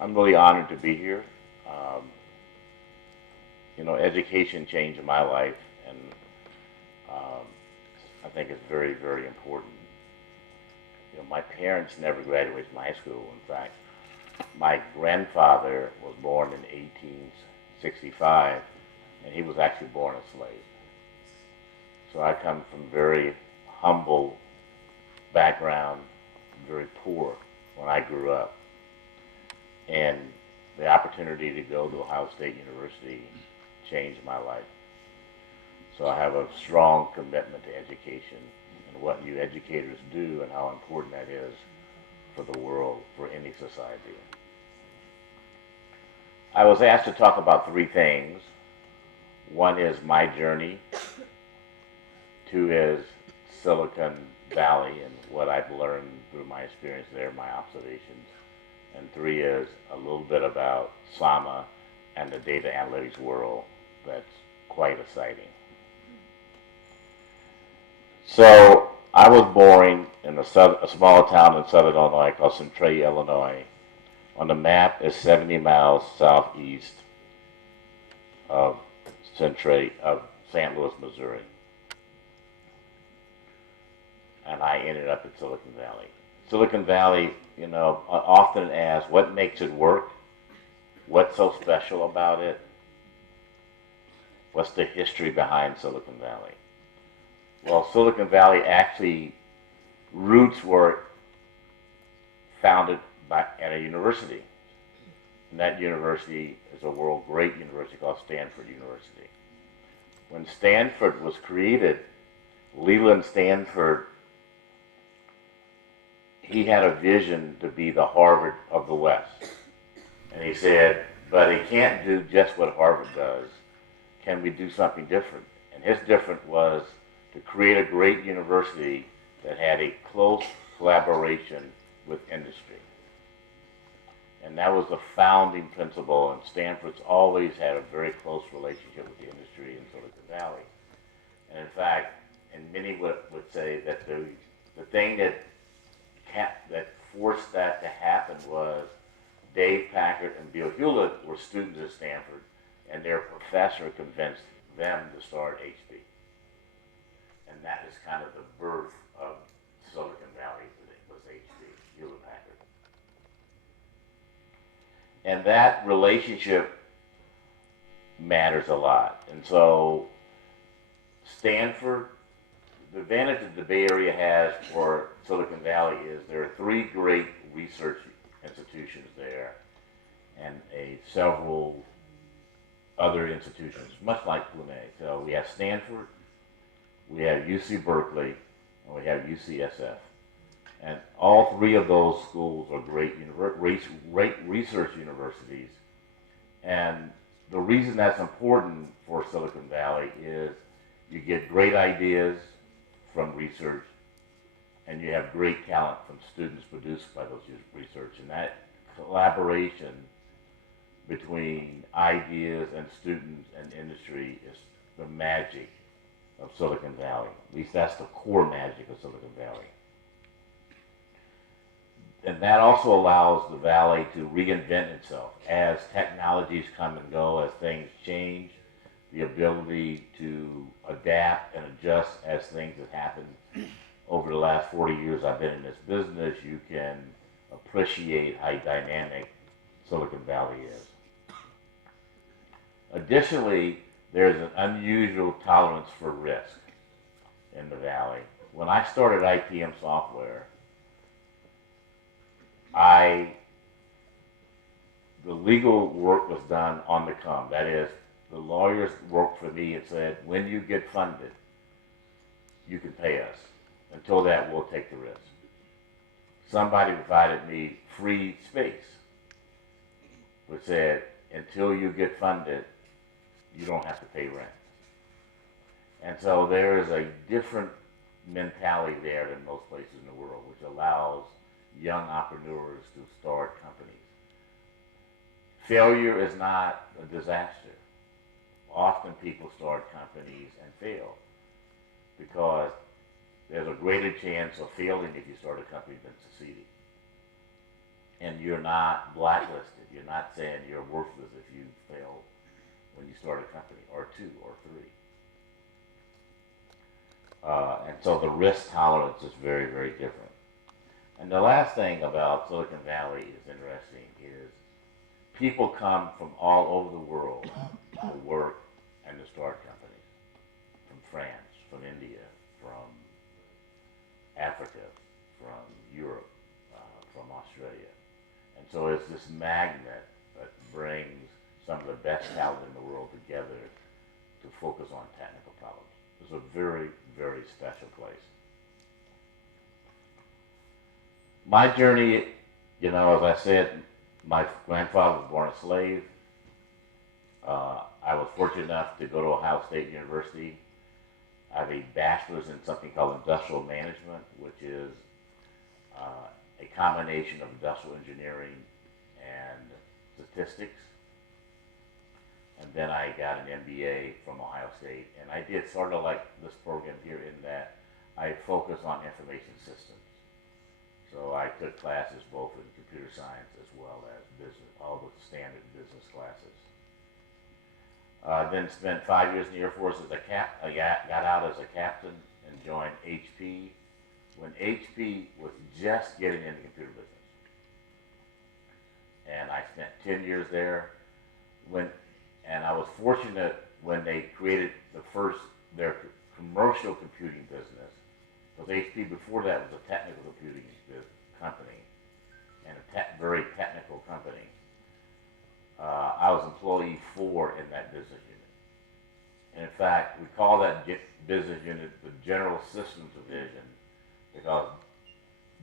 I'm really honored to be here. Um, education changed my life, and um, I think it's very, very important. My parents never graduated from high school. In fact, my grandfather was born in 1865, and he was actually born a slave. So I come from very humble background, very poor when I grew up, and the opportunity to go to Ohio State University changed my life. So I have a strong commitment to education and what you educators do and how important that is for the world, for any society. I was asked to talk about three things. One is my journey. Two is Silicon Valley and what I've learned through my experience there, my observations. And three is a little bit about Saama and the data analytics world that's quite exciting. So I was born in a small town in southern Illinois called Centralia, Illinois. On the map is 70 miles southeast of St. Louis, Missouri. And I ended up in Silicon Valley. Silicon Valley, often asked what makes it work, what's so special about it, what's the history behind Silicon Valley. Well, Silicon Valley actually roots were founded at a university. And that university is a world great university called Stanford University. When Stanford was created, Leland Stanford, he had a vision to be the Harvard of the West. And he said, but he can't do just what Harvard does. Can we do something different? And his different was to create a great university that had a close collaboration with industry. And that was the founding principle, and Stanford's always had a very close relationship with the industry in Silicon Valley. And in fact, and many would say that the thing that forced that to happen was Dave Packard and Bill Hewlett were students at Stanford, and their professor convinced them to start HP. And that is kind of the birth of Silicon Valley, was HP, Hewlett Packard. And that relationship matters a lot. And so Stanford, the advantage that the Bay Area has for Silicon Valley is there are three great research institutions there and several other institutions, much like Pune. So we have Stanford, we have UC Berkeley, and we have UCSF. And all three of those schools are great research universities. And the reason that's important for Silicon Valley is you get great ideas from research, and you have great talent from students produced by those research. And that collaboration between ideas and students and industry is the magic of Silicon Valley. At least that's the core magic of Silicon Valley. And that also allows the valley to reinvent itself as technologies come and go, as things change, the ability to adapt and adjust as things have happened over the last 40 years I've been in this business. You can appreciate how dynamic Silicon Valley is. Additionally, there's an unusual tolerance for risk in the valley. When I started ITM Software, the legal work was done on the come. That is, the lawyers worked for me and said, when you get funded, you can pay us. Until that, we'll take the risk. Somebody provided me free space, which said, until you get funded, you don't have to pay rent. And so there is a different mentality there than most places in the world, which allows young entrepreneurs to start companies. Failure is not a disaster. Often people start companies and fail because there's a greater chance of failing if you start a company than succeeding. and you're not blacklisted. You're not saying you're worthless if you fail when you start a company, or two, or three. And so the risk tolerance is very, very different. And the last thing about Silicon Valley is interesting is people come from all over the world to work and to start companies. From France, from India, from Africa, from Europe, from Australia. And so it's this magnet that brings some of the best talent in the world together to focus on technical problems. It's a very, very special place. My journey, you know, as I said, my grandfather was born a slave. I was fortunate enough to go to Ohio State University. I have a bachelor's in something called industrial management, which is a combination of industrial engineering and statistics. And then I got an MBA from Ohio State, and I did sort of like this program here in that I focus on information systems. So I took classes both in computer science as well as business, all the standard business classes. Then spent 5 years in the Air Force as a I got out as a captain and joined HP when HP was just getting into the computer business. And I spent 10 years there. And I was fortunate when they created their commercial computing business, because HP before that was a technical computing company and a very technical company. I was employee 4 in that business unit. And in fact, we call that business unit the General Systems Division because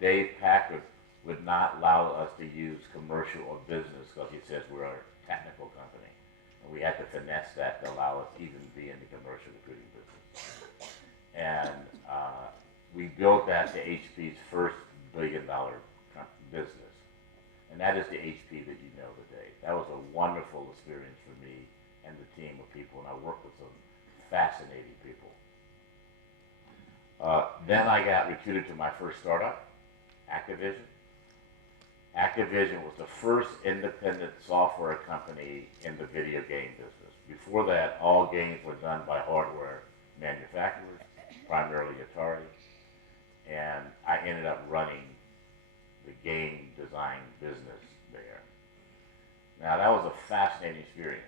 Dave Packard would not allow us to use commercial or business because he says we're a technical company. And we had to finesse that to allow us to even be in the commercial computing business. And we built that to HP's first billion-dollar business. And that is the HP that you know today. That was a wonderful experience for me and the team of people, and I worked with some fascinating people. Then I got recruited to my first startup, Activision. Activision was the first independent software company in the video game business. Before that, all games were done by hardware manufacturers, primarily Atari, and I ended up running the game design business there. Now that was a fascinating experience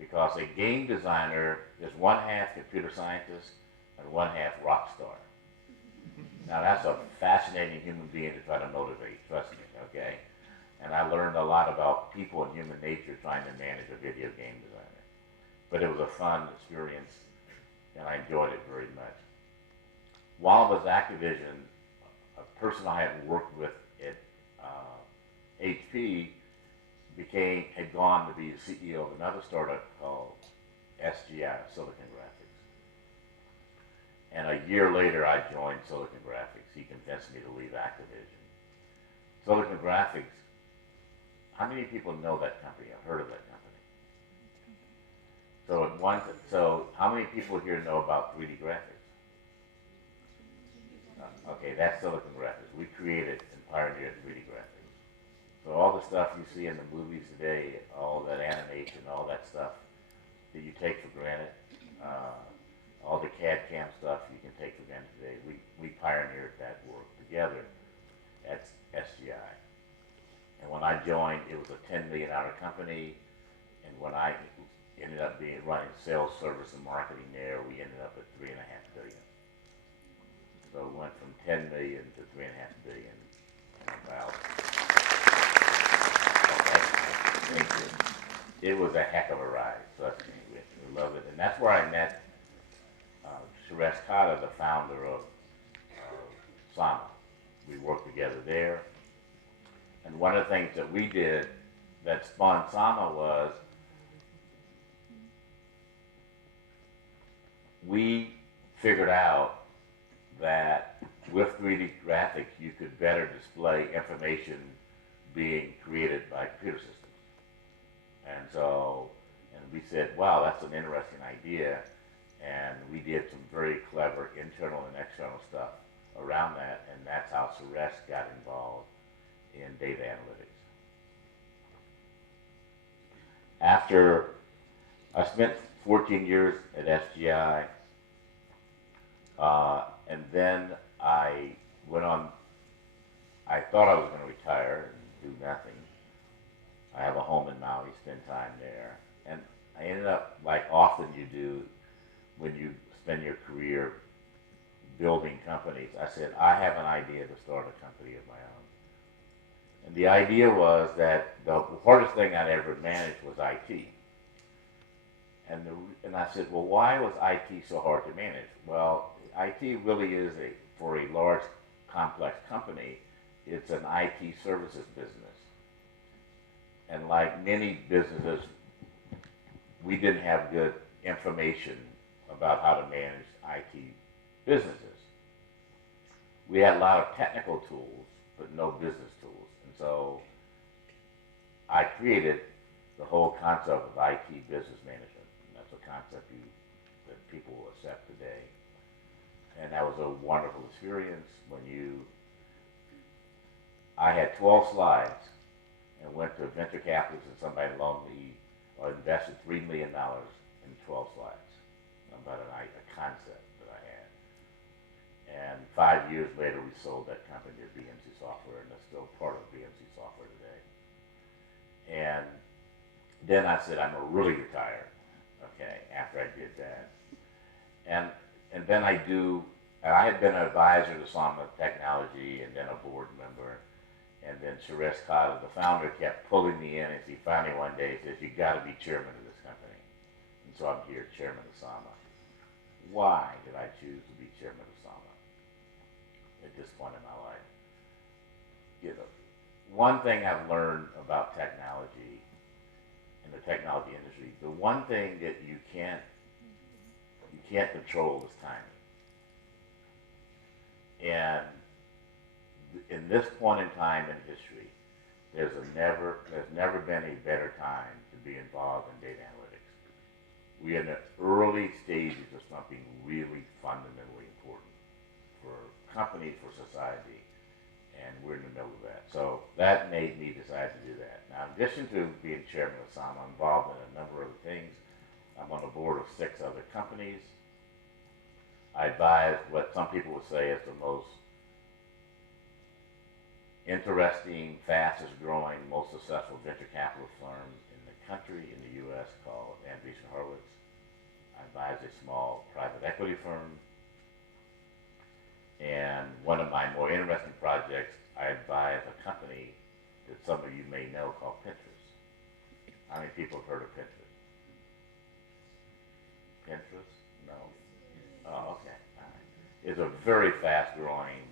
because a game designer is one half computer scientist and one half rock star. Now that's a fascinating human being to try to motivate, trust me, okay? And I learned a lot about people and human nature trying to manage a video game designer. But it was a fun experience and I enjoyed it very much. While I was Activision, a person I had worked with at HP had gone to be the CEO of another startup called SCIT, Silicon Graphics. And a year later, I joined Silicon Graphics. He convinced me to leave Activision. Silicon Graphics, how many people know that company? I've heard of that company. So how many people here know about 3D graphics? Okay, that's Silicon Graphics. We created and pioneered 3D graphics. So all the stuff you see in the movies today, all that animation, all that stuff that you take for granted, all the CAD CAM stuff you can take for granted today, we pioneered that work together at SCI. And when I joined, it was a $10 million company, and when I ended up running sales, service, and marketing there, we ended up at $3.5 billion. So it went from 10 million to 3.5 billion in about, it was a heck of a ride, trust me, we love it. And that's where I met Suresh Kata, the founder of Saama. We worked together there. And one of the things that we did that spawned Saama was we figured out that with 3D graphics, you could better display information being created by computer systems. And so, and we said, wow, that's an interesting idea. And we did some very clever internal and external stuff around that. And that's how Suresh got involved in data analytics. After I spent 14 years at SGI, and then I went on, I thought I was going to retire and do nothing. I have a home in Maui, spend time there. And I ended up, like often you do when you spend your career building companies, I said, I have an idea to start a company of my own. And the idea was that the hardest thing I'd ever managed was IT. And I said, well, why was IT so hard to manage? Well, IT really is, for a large, complex company, it's an IT services business. And like many businesses, we didn't have good information about how to manage IT businesses. We had a lot of technical tools, but no business tools. And so I created the whole concept of IT business management. And that's a concept that people will accept today. And that was a wonderful experience when I had 12 slides and went to venture capitalists and somebody loaned me or invested $3 million in 12 slides about a concept that I had. And 5 years later, we sold that company to BMC Software, and that's still part of BMC Software today. And then I said, I'm going to really retire, okay, after I did that. And then I had been an advisor to Saama Technology and then a board member. And then Suresh Kata, the founder, kept pulling me in, and he finally one day says, you got to be chairman of this company. And so I'm here, chairman of Saama. Why did I choose to be chairman of Saama at this point in my life? You know, one thing I've learned about technology in the technology industry, the one thing that you can't control is timing. And in this point in time in history, there's never been a better time to be involved in data analytics. We're in the early stages of something really fundamentally important for companies, for society, and we're in the middle of that. So that made me decide to do that. Now, in addition to being chairman of Saama, I'm involved in a number of things. I'm on the board of 6 other companies. I advise what some people would say is the most interesting, fastest growing, most successful venture capital firm in the country, in the U.S., called Andreessen Horowitz. I advise a small private equity firm. And one of my more interesting projects, I advise a company that some of you may know called Pinterest. How many people have heard of Pinterest? Pinterest? No? Oh, okay. All right. It's a very fast growing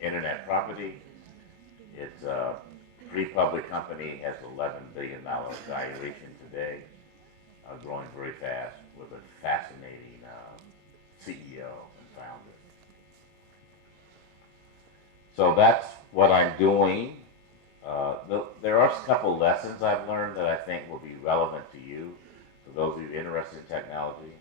internet property. It's a free public company, has $11 billion valuation today, growing very fast with a fascinating CEO and founder. So that's what I'm doing. There are a couple lessons I've learned that I think will be relevant to you, for those of you interested in technology.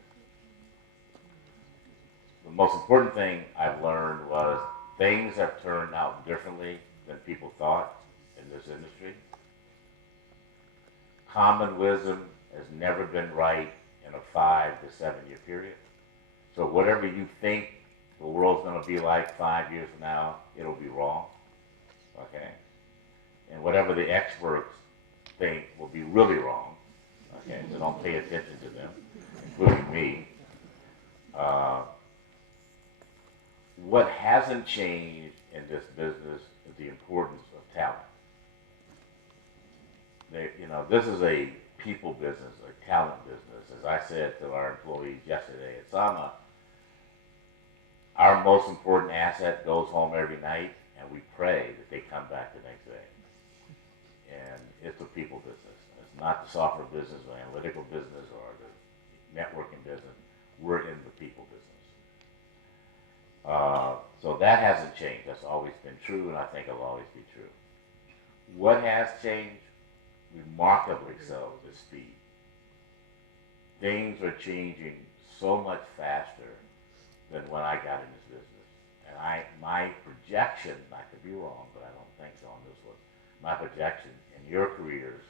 The most important thing I've learned was things have turned out differently than people thought in this industry. Common wisdom has never been right in a 5 to 7 year period. So whatever you think the world's going to be like 5 years from now, it'll be wrong. Okay? And whatever the experts think will be really wrong. Okay? So don't pay attention to them, including me. What hasn't changed in this business is the importance of talent. This is a people business, a talent business. As I said to our employees yesterday at Saama, our most important asset goes home every night, and we pray that they come back the next day. And it's a people business. It's not the software business or analytical business or the networking business. We're in the people business. So that hasn't changed. That's always been true, and I think it'll always be true. What has changed? Remarkably so, is speed. Things are changing so much faster than when I got in this business. and my projection, I could be wrong, but I don't think so on this one. My projection in your careers,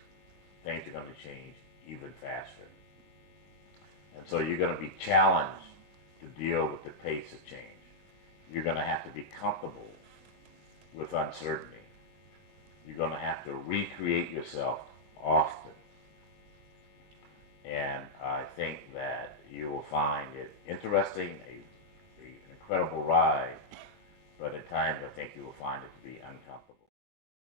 things are going to change even faster. And so you're going to be challenged to deal with the pace of change. You're going to have to be comfortable with uncertainty. You're going to have to recreate yourself often. And I think that you will find it interesting, an incredible ride, but at times I think you will find it to be uncomfortable.